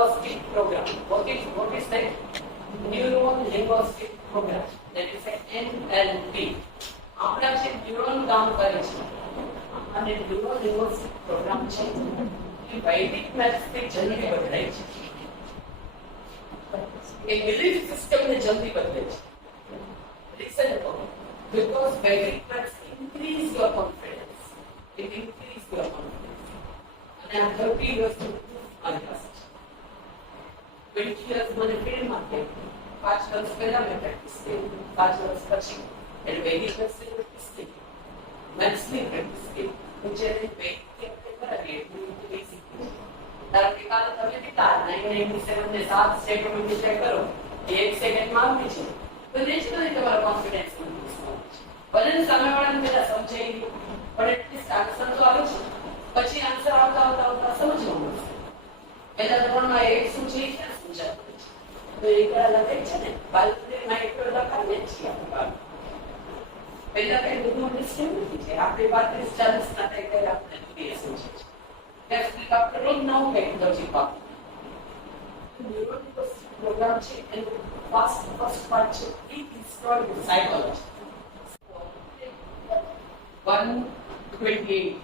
linguistic program. What is that? Neuro linguistic program. That is a NLP. આપણા જે neuron કામ કરે છે અને ન્યુરો linguistic program છે એ વૈદિક મેથ્સ થી જલ્દી બદલાય છે. એ બિલીફ સિસ્ટમ ને જલ્દી બદલે છે. Listen to me. Because Vedic maths increase your confidence. It increase your confidence. And I am 30 years to podcast. 20 years મને ફિલ્ડ માટે 5 વર્ષ પહેલા મેં પ્રેક્ટિસ કરી, 5 વર્ષ પછી એટલે વૈદિક મેથ્સ ની પ્રેક્ટિસ કરી, મેથ્સ ની પ્રેક્ટિસ કરી. જ્યારે વૈદિક આપણે કરાવીએ એટલું બેઝિક છે. ધારો કે કાલે તમે કેટલા 997 ને 7 સ્ટેપ મલ્ટીપ્લાય કરો એ 1 સેકન્ડમાં આવી છે. તો નેચરલી તમારો કોન્ફિડન્સ ઇન્ક્રીઝ થાય છે. ભલે સામેવાળાને પહેલા સમજાઈ ગયું પણ એટલીસ્ટ આન્સર તો આવે છે. પછી આન્સર આવતા સમજવું પડશે. પહેલા ધોરણમાં એક શું છે ક્યાં સમજાતું છે તો એ કડા લખે છે ને બાલકનીમાં એક લખાવીએ છીએ આપણે પહેલા કઈ બધું અન્ડરસ્ટેન્ડ નથી છે. આપણે 35-40 ના થાય ત્યારે આપણે જોઈએ સમજે છે. Next after all now technology part. Neural program છે એનું first part છે it is called psychology. 128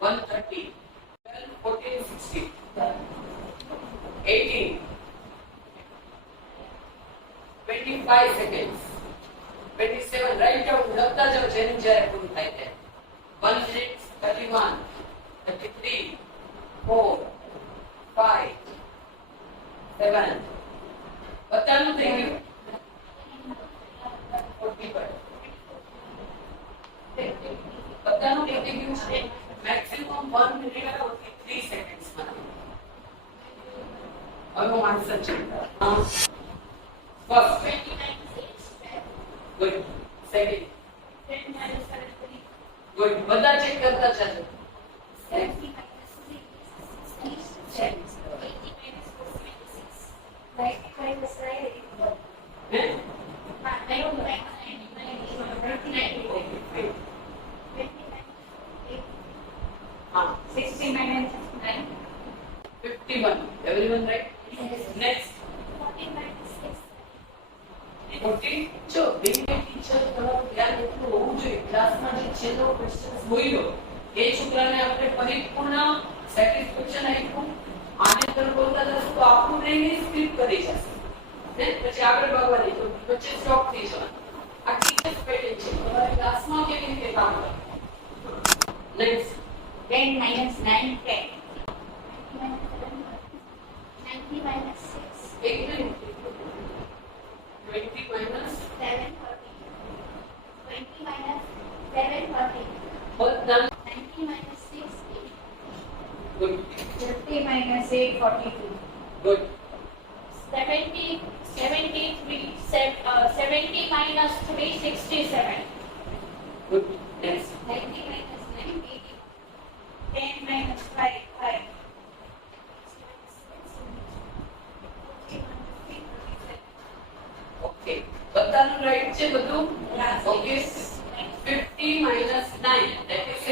130 12 14 16 18 25 seconds 27 right down લખતા જાઓ જેનું જ્યારે પૂરું થાય ત્યારે 1 minute 31 33 4 5 7 બધાનું થઈ ગયું 45 બધાનું થઈ ગયું છે મેક્સિમમ 1 મિનિટ 43 સેકન્ડ્સ માં હવે આન્સર છે ફર્સ્ટ 29 ગુડ સેકન્ડ 10 ગુડ બધા ચેક કરતા ચાલો 70 51 everyone right yes. Next 40 જો બેને ટીચર તમારું ધ્યાન એટલું હોવું જોઈએ ક્લાસમાં જે છેલ્લો ક્વેશ્ચન્સ બોલ્યો એ છોકરાને આપણે પરિપૂર્ણ સેટિસ્ફેક્શન આપ્યું આને તરફ બોલતા જશું તો આપણું બ્રેઇન સ્કીપ કરી જશે ને પછી આગળ ભાગવાની તો વચ્ચે સ્ટોપ થઈ જવાનું. આ ટીચર પેટર્ન છે તમારા ક્લાસમાં કેવી રીતે કામ કરે. નેક્સ્ટ 10 minus 9 10 90 minus 6 એક મિનિટ 20 minus 7 40 20 minus 7 40 બધા 90 minus 6 good 50 minus 8 42 good 70 minus 3 67 good next 90 minus 9 80 10 minus 5 5 okay બધાનું રાઈટ છે બધું ઓકે 50 minus 9 that is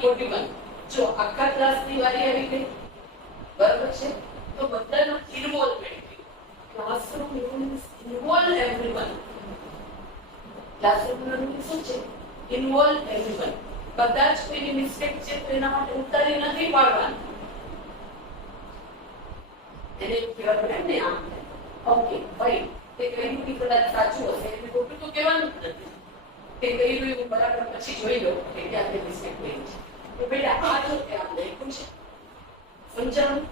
41 જો આખા ક્લાસની વારી આવી ગઈ બરાબર છે તો બધાનો involvement classroom involve everyone classroom learning શું છે ઇન્વોલ્વ એવરીવન કદાચ કોઈની મિસ્ટેક છે તો એના માટે ઉતારી નથી પાડવાની એને કહેવાનું ને આમ ઓકે ભાઈ તે કહ્યું કે કદાચ સાચું હશે એટલે ખોટું તો કહેવાનું જ નથી તે કહ્યું એવું બરાબર પછી જોઈ લો કે ક્યાં તે મિસ્ટેક થઈ છે તો બેટા આ જો ત્યાં લખ્યું છે સમજાવું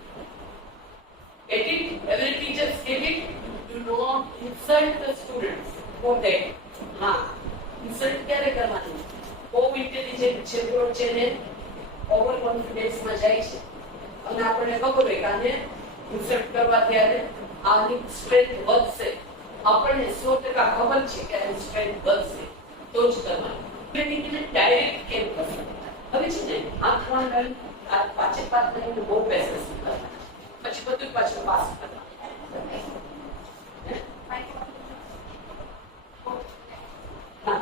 get it every teacher get it do not insult the students for that હા ઇન્સલ્ટ ક્યારે કરવાનું બહુ ઇન્ટેલિજન્ટ છે તો છે ને ઓવર કોન્ફિડન્સ માં જાય છે અને આપણને ખબર હોય કે આને ઇન્સલ્ટ કરવા ત્યારે આની સ્ટ્રેન્થ વધશે આપણને 100% ખબર છે કે આની સ્ટ્રેન્થ વધશે તો જ કરવાનું એટલે ડાયરેક્ટ કેમ કરવું હવે છે ને આંખમાં આ પાછે પાછળ બહુ પેસેસ કરતા પછી બધું પાછું પાસ કરતા હા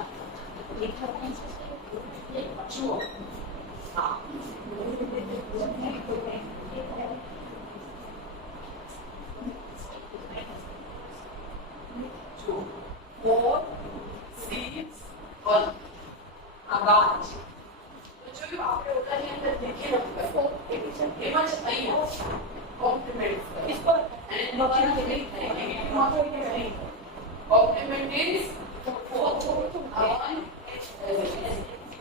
જુઓ હા એમ જ અહીંયા કોમ્પ્લિમેન્ટ इसको અને નીચે નહીં થાય કોમ્પ્લિમેન્ટ ઇઝ 4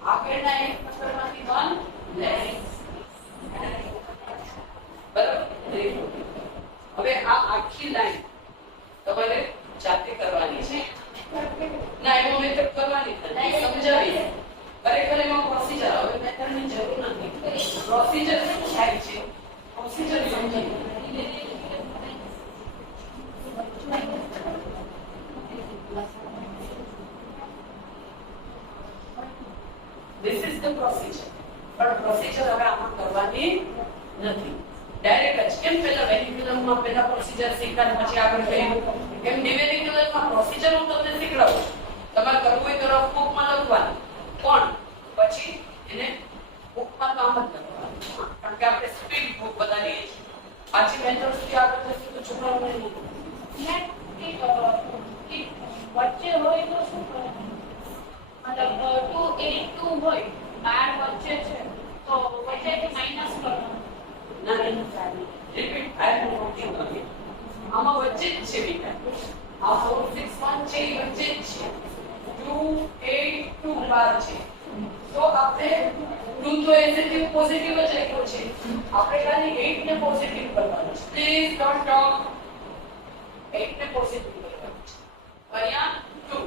આગળના એક નંબરમાંથી 1 લેસ બરાબર હવે આ આખી લાઈન તમારે જાતે કરવાની છે ના એમાં મેથડ કરવાની નથી સમજાવી ખરેખર એમાં પ્રોસિજર હવે મેથડની જરૂર નથી પ્રોસિજર શું થાય છે પ્રોસિજર સમજાવી This is the procedure. પણ પ્રોસિજર હવે આમાં કરવાની નથી ડાયરેક્ટ જ કેમ પેલા વેરિક્યુલમમાં પેલા પ્રોસિજર શીખતા પછી આગળ કર્યું કેમ ન્યુમેરિકલમાં પ્રોસિજર હું તમને શીખડાવું તમારે કરવું હોય તો રફ બુકમાં લખવાનું પણ પછી એને બુકમાં કામ જ લખવાનું કારણ કે આપણે સ્પીડ બુક બનાવીએ છીએ પાછી મેથડ સુધી આગળ જશે તો છોકરાઓને વચ્ચે હોય તો શું કરવાનું મતલબ 2 8 2 હોય 12 વચ્ચે છે તો વચ્ચેથી માઈનસ કરવાનું ના રિપીટ આઈ એમ નોટિંગ અગેન આમાં વચ્ચે જ છે બેટા આ 4 6 1 છે એ વચ્ચે જ છે 2 8 2 12 છે તો આપણે 2 તો એસેટિવ પોઝિટિવ જ લખ્યો છે આપણે ખાલી 8 ને પોઝિટિવ કરવાનું છે પ્લીઝ ડોન્ટ ટોક 8 ને પોઝિટિવ કરવાનું છે અહીંયા 2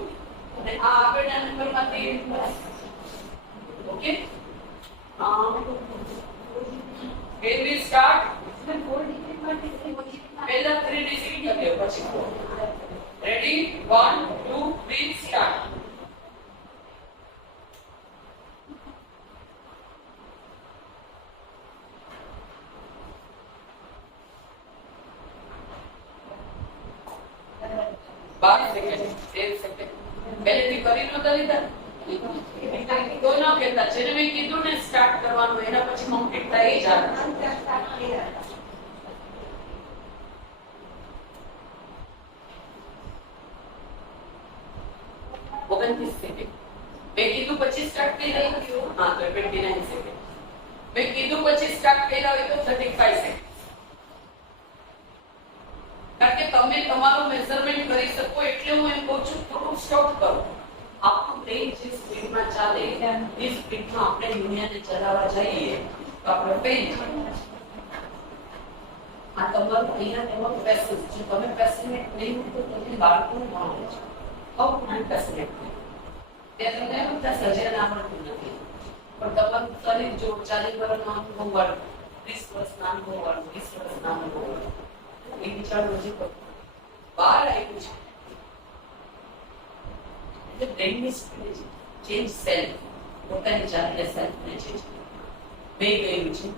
અને આ આગળના નંબરમાંથી ઓકે Can we start? પહેલા 3 ડિજિટ લખ્યો પછી 4 રેડી 1 2 3 સ્ટાર્ટ સેકન્ડ પહેલેથી કરી નહોતા લીધા તો ન કહેતા જેને મેં કીધું ને સ્ટાર્ટ કરવાનું એના પછી કમ્પ્લીટ થઈ જાય 29 સેકન્ડ મેં કીધું પછી સ્ટાર્ટ કરી રહ્યું હા તો 29 સેકન્ડ મેં કીધું પછી સ્ટાર્ટ કર્યા હોય તો 35 સેકન્ડ કારણ કે તમે તમારું મેઝરમેન્ટ કરી શકો એટલે હું એમ કહું છું થોડું સ્ટોપ કરો આપણું બ્રેઇન જે સ્પીડમાં ચાલે એ સ્પીડમાં આપણે દુનિયાને ચલાવવા જઈએ તો આપણે પેન આ તમારું અહીંયા તમારું પેસેજ જો તમે પેશનેટ નહીં તો તમે બાળકોનું ભણો છો how to be passionate તમને બધા સર્જન આવડતું નથી પણ તમારું શરીર જો 40 વર્ષના અનુભવ વાળું 30 વર્ષના અનુભવ વાળું 20 વર્ષના અનુભવ વાળું એ વિચારવું છે બહાર આવ્યું છે એટલે બ્રેઇનની સ્પીડ ચેન્જ સેલ્ફ પોતાની જાતને સેલ્ફને ચેન્જ મેં ગયું છે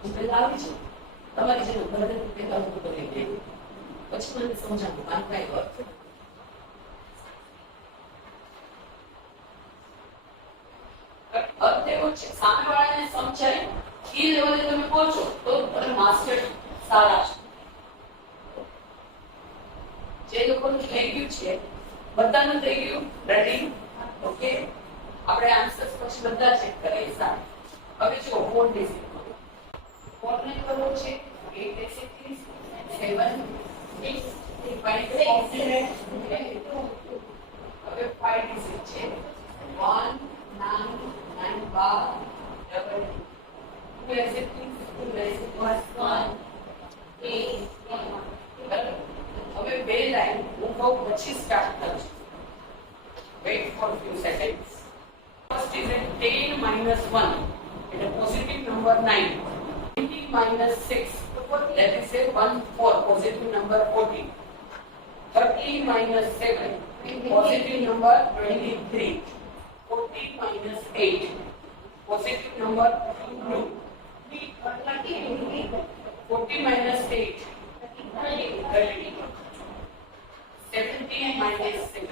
હું પહેલા આવી છું તમારી જેમ ભરત પહેલા હું કરી ગઈ પછી મને સમજાવું મારું કઈ અર્થ અર્થ એવો છે સામેવાળાને સમજાય એ લેવલે તમે પહોંચો તો તમે માસ્ટર સારા છો જે લોકોનું થઈ ગયું છે બધાનું થઈ ગયું રેડી ઓકે આપણે આન્સર્સ પછી બધા ચેક કરીએ સાહેબ હવે જો 4 ડિજિટ 4 ને કરવો છે 8 ડિજિટ 7 6 5 કોમ્પ્લિમેન્ટ હવે 5 ડિજિટ છે 1 9 9 12 ડબલ 2 ડિજિટ 2 ડિજિટ 1 8 હવે બે લાઈન હું કહું પછી સ્ટાર્ટ કરું weight four few seconds first is 10 minus 1 એટલે positive number 9 20 minus 6 that is say 1 4 positive number 14 30 minus 7 positive number 23 40 minus 8 positive number 2 40 minus 8 30 17 minus 6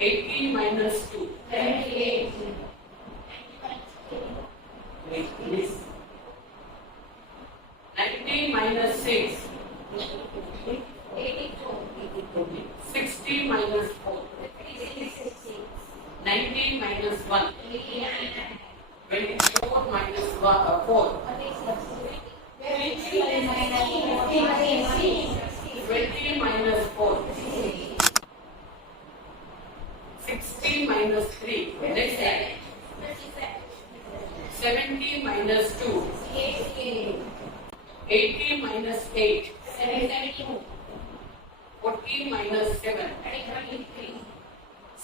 18 minus 2 78 wait please 19 minus 6 60 minus 4 19 minus 1 24 minus 1 4. 20 minus 4. 60 minus 3. Next slide. 70 minus 2. 80 minus 8. 40 minus 7.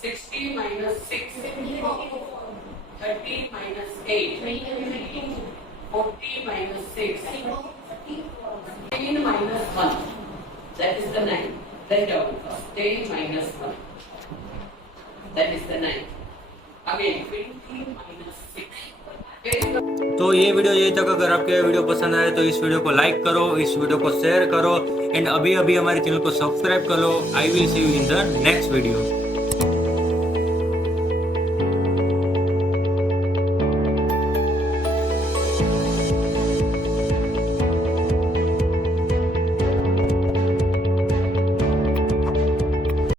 60 minus 6. 30 minus 8. 40 minus 6. 10 minus 1. That is the 9. Then down first. 10 minus 1. That is the 9. Again 20 minus 6. Very good. तो ये video यही तक। अगर आपको ये video पसंद आए तो इस वीडियो को लाइक करो, इस वीडियो को शेयर करो एंड अभी अभी हमारे चैनल को सब्सक्राइब करो। I will see you in the next video.